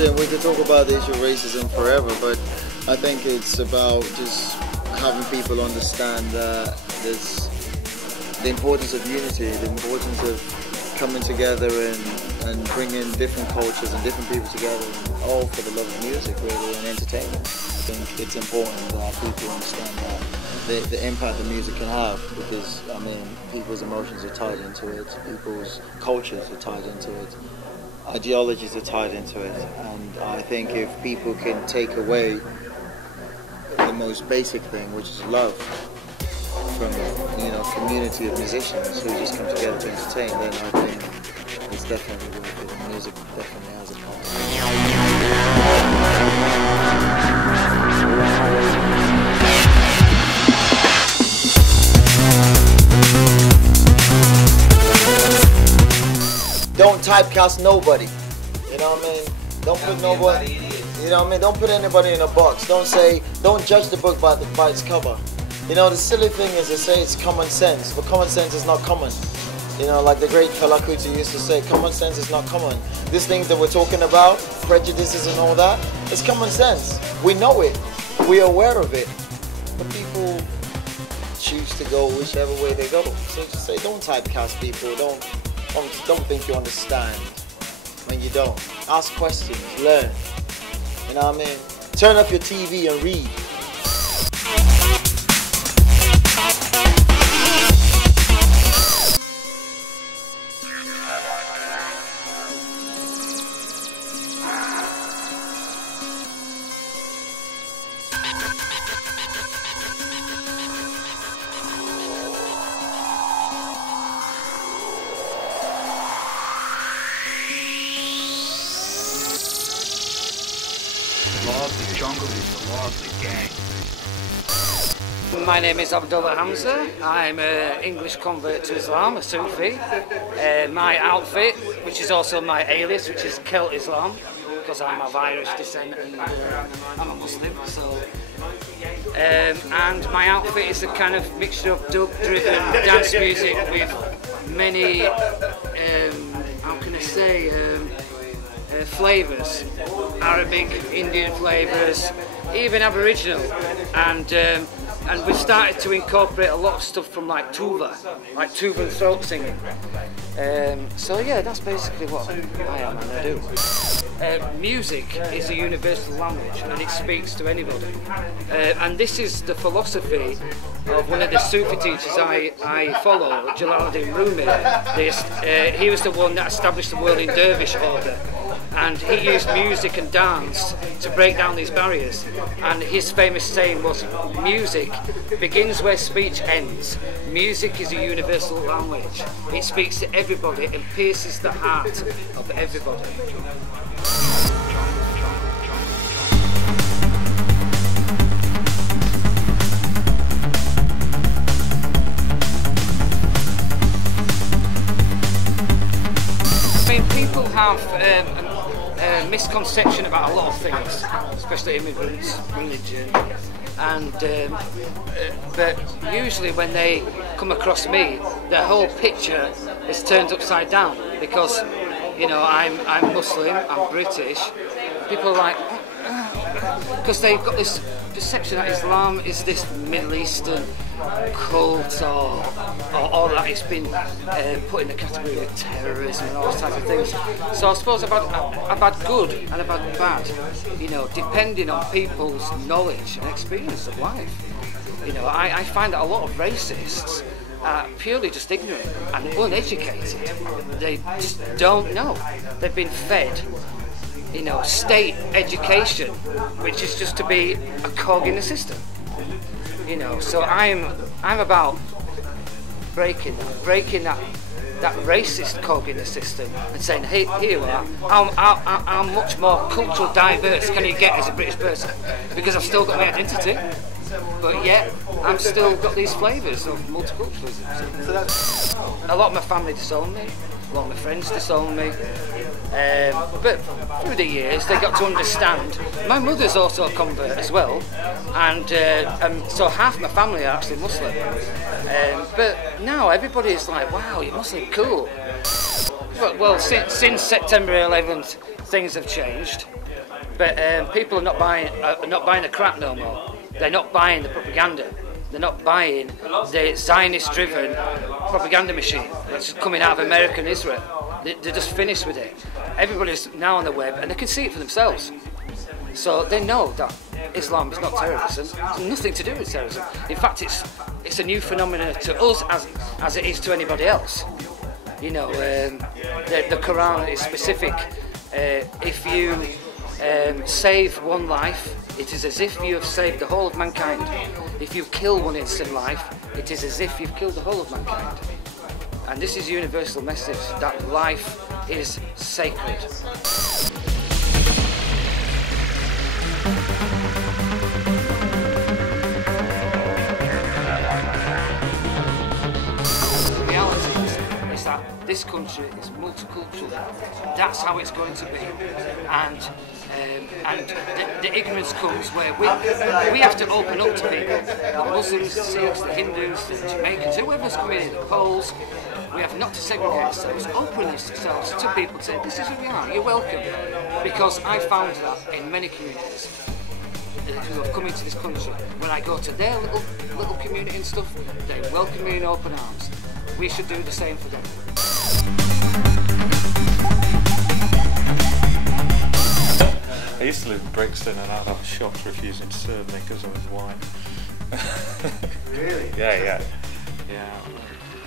Listen, we could talk about the issue of racism forever, but I think it's about just having people understand that there's the importance of unity, the importance of coming together and bringing different cultures and different people together, all for the love of music, really, and entertainment. I think it's important that people understand that the impact that music can have, because I mean, people's emotions are tied into it, people's cultures are tied into it, ideologies are tied into it, and I think if people can take away the most basic thing, which is love, from a community of musicians who just come together to entertain, then I think it's definitely worth it, and music definitely has a part. Don't typecast nobody, you know what I mean? Don't put nobody, you know what I mean? Don't put anybody in a box. Don't judge the book by its cover. You know, the silly thing is they say it's common sense, but common sense is not common. You know, like the great Fela Kuti used to say, common sense is not common. These things that we're talking about, prejudices and all that, it's common sense. We know it, we're aware of it, but people choose to go whichever way they go. So just say, don't typecast people, don't think you understand when you don't. Ask questions, learn. You know what I mean? Turn off your TV and read. The law of the jungle is the law of the gang. My name is Abdullah Hamza. I'm an English convert to Islam, a Sufi. My outfit, which is also my alias, which is Celt Islam, because I'm of Irish descent and I'm a Muslim. So, and my outfit is a kind of mixture of dub-driven dance music with many, how can I say, flavours, Arabic, Indian flavours, even Aboriginal, and we've started to incorporate a lot of stuff from like tuba and throat singing. So yeah, that's basically what I am and I do. Music is a universal language and it speaks to anybody. And this is the philosophy of one of the Sufi teachers I follow, Jalaluddin Rumi. He was the one that established the world in dervish order. And he used music and dance to break down these barriers. And his famous saying was, music begins where speech ends. Music is a universal language. It speaks to everybody and pierces the heart of everybody. I mean, people have a misconception about a lot of things, especially immigrants, religion, and but usually when they come across me, their whole picture is turned upside down because, you know, I'm Muslim, I'm British. People are like, because they've got this perception that Islam is this Middle Eastern cult or that it's been put in the category of terrorism and all those types of things. So I suppose I've had good and I've had bad, you know, depending on people's knowledge and experience of life. You know, I find that a lot of racists are purely just ignorant and uneducated. They just don't know. They've been fed, you know, state education, which is just to be a cog in the system. You know, so I'm about breaking that racist cog in the system and saying, hey, here you are. How much more cultural diverse can you get as a British person? Because I've still got my identity, but yet I've still got these flavours of multiculturalism. So that's, a lot of my family disowned me. A lot of my friends disowned me, but through the years they got to understand. My mother's also a convert as well, and so half my family are actually Muslim. But now everybody is like, wow, you're Muslim, cool. Well, since September 11th, things have changed. But people are not buying the crap no more. They're not buying the propaganda. They're not buying the Zionist-driven propaganda machine that's coming out of America and Israel. They're just finished with it. Everybody's now on the web and they can see it for themselves. So they know that Islam is not terrorism. It's nothing to do with terrorism. In fact, it's a new phenomenon to us as it is to anybody else. You know, the Quran is specific. If you save one life, it is as if you have saved the whole of mankind. If you kill one innocent life, it is as if you've killed the whole of mankind. And this is a universal message that life is sacred. The reality is that this country is multicultural. That's how it's going to be. And the ignorance comes where we have to open up to people. The Muslims, the Sikhs, the Hindus, the Jamaicans, whoever's coming in, the Poles. We have not to segregate ourselves, open ourselves to people to say, this is who we are, you're welcome. Because I found that in many communities who have come into this country, when I go to their little community and stuff, they welcome me in open arms. We should do the same for them. I used to live in Brixton and I had shops refusing to serve me because I was white. Really? Yeah.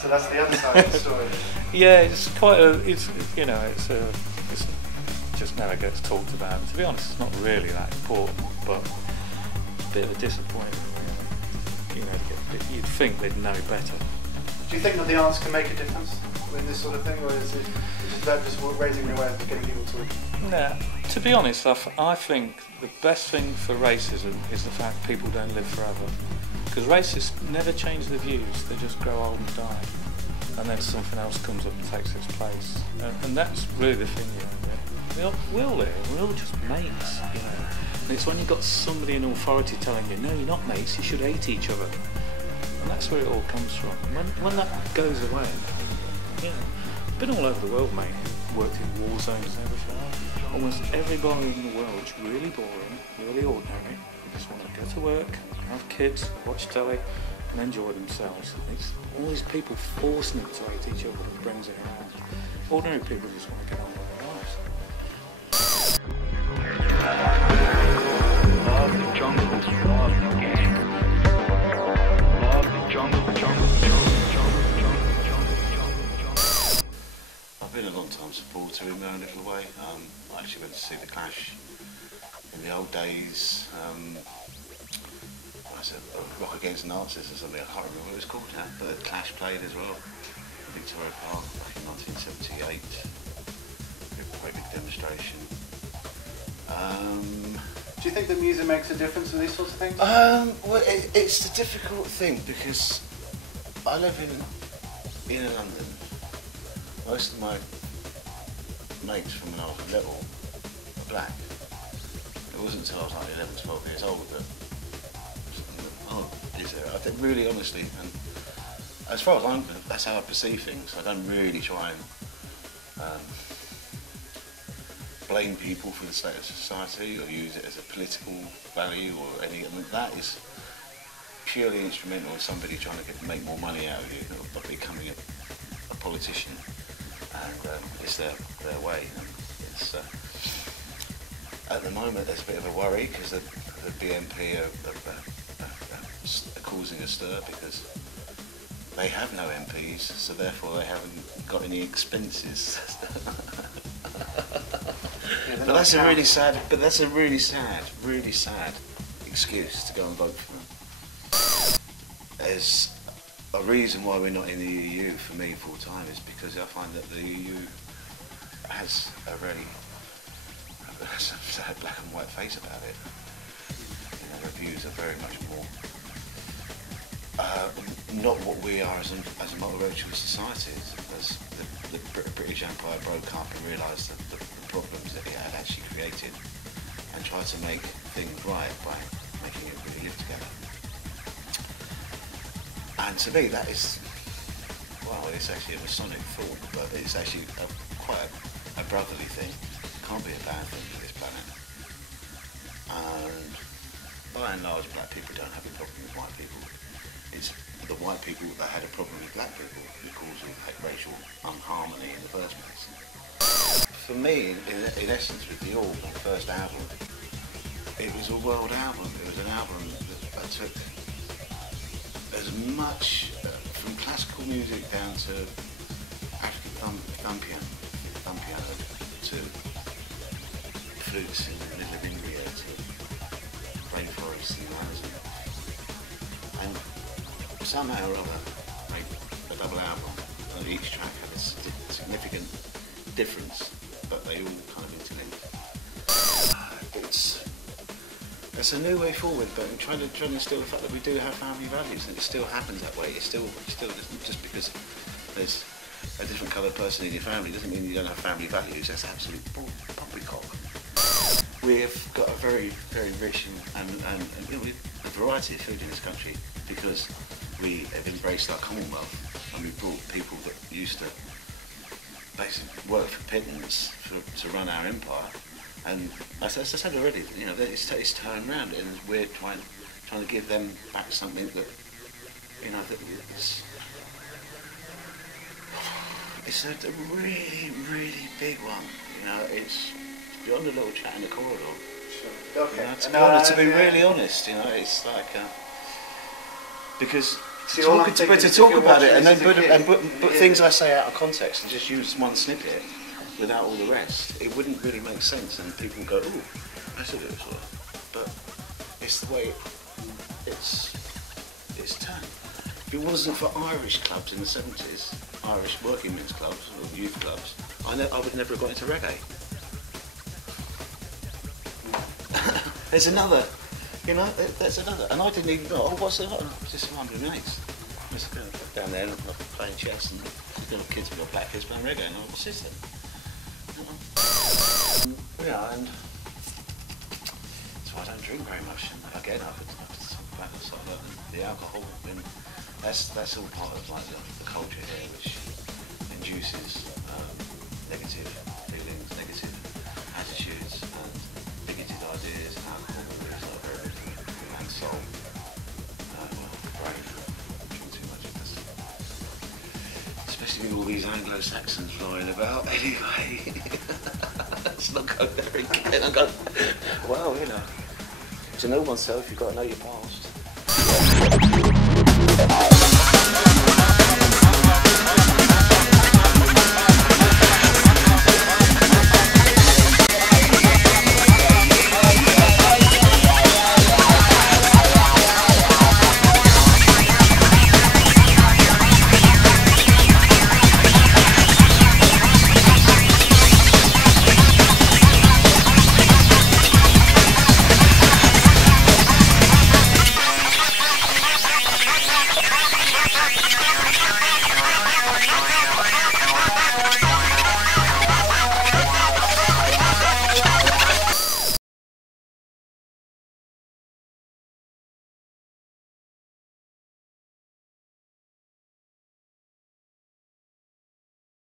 So that's the other side of the story. Yeah, it's quite a, it just never gets talked about. To be honest, it's not really that important, but it's a bit of a disappointment. You know, you'd think they'd know better. Do you think that the arts can make a difference in this sort of thing, or is that just raising the awareness of getting people to? No, to be honest, I think the best thing for racism is the fact people don't live forever. Because racists never change their views, they just grow old and die. And then something else comes up and takes its place. And that's really the thing, you know. We're all there, we're all just mates, you know. And it's when you've got somebody in authority telling you, no, you're not mates, you should hate each other. And that's where it all comes from. When that goes away, you know, I've been all over the world, mate, worked in war zones and everything. Almost everybody in the world's really boring, really ordinary. They just want to go to work, have kids, watch telly and enjoy themselves. It's all these people forcing them to hate each other that brings it around. Ordinary people just want to get on with their lives. Love the jungle, love the gang. Love the jungle. I've been a long time supporter in my own little way. I actually went to see the Clash in the old days. Rock Against Nazis or something, I can't remember what it was called now, but the Clash played as well in Victoria Park back in 1978. A quite big demonstration. Do you think that music makes a difference in these sorts of things? Well, it's a difficult thing because I live in London. Most of my mates from when I was little were black. It wasn't until I was like 11, 12 years old that I think really honestly, and as far as I'm concerned, that's how I perceive things. I don't really try and blame people for the state of society or use it as a political value or any. I mean, that is purely instrumental of somebody trying to make more money out of you, of becoming a politician, and it's their way. And it's, at the moment, there's a bit of a worry because the BNP are causing a stir because they have no MPs, so therefore they haven't got any expenses. But that's a really sad. But that's a really sad excuse to go and vote for them. There's a reason why we're not in the EU for me full time is because I find that the EU has a really sad black and white face about it. You know, their views are very much more not what we are as a multiracial society. As the British Empire broke up and realised that the problems that it had actually created, and tried to make things right by making everybody live together. And to me, that is, well, it's actually a Masonic thought, but it's actually quite a brotherly thing. It can't be a bad thing for this planet. And by and large, black people don't have a problem with white people. It's the white people that had a problem with black people because of racial unharmony in the first place. For me, in essence, with the Orb, my first album, it was a world album. It was an album that took as much from classical music down to African thumb piano to flutes in the middle of India to rainforests in the Amazon. And somehow or other, made a double album, and each track had a significant difference, but they all kind of interlinked. It's a new way forward, but I'm trying to instill the fact that we do have family values, and it still happens that way. It's still just because there's a different coloured person in your family doesn't mean you don't have family values. That's absolute poppycock. We've got a very, very rich and you know, a variety of food in this country because we have embraced our Commonwealth, and we've brought people that used to basically work for pittance to run our empire. And as I said already, you know, it's turned around, and we're trying to give them back something that, you know, that it's a really, really big one. You know, it's beyond a little chat in the corridor. Sure. Okay. You know, to be really honest, you know, it's like because to talk about it and then put things I say out of context and just use one snippet without all the rest, it wouldn't really make sense, and people would go, "Ooh, that's a bit sort of." But it's the way it's turned. If it wasn't for Irish clubs in the 70s, Irish working men's clubs or youth clubs, I would never have got into reggae. There's another, you know, there's another, and I didn't even know. Oh, what's that? Just 108. Just down there playing chess, and little kids with black kids playing reggae, and I what's this then? Yeah, and so I don't drink very much. And again, I could talk about the alcohol, and that's all part of like the culture here, which induces negative feelings, negative attitudes, and bigoted ideas. And alcohol is like very and soul, brain. Drink too much of this, especially with all these Anglo-Saxons flying about. Anyway. Let's not go there again. I'm going, well, you know, to know oneself, you've got to know your past.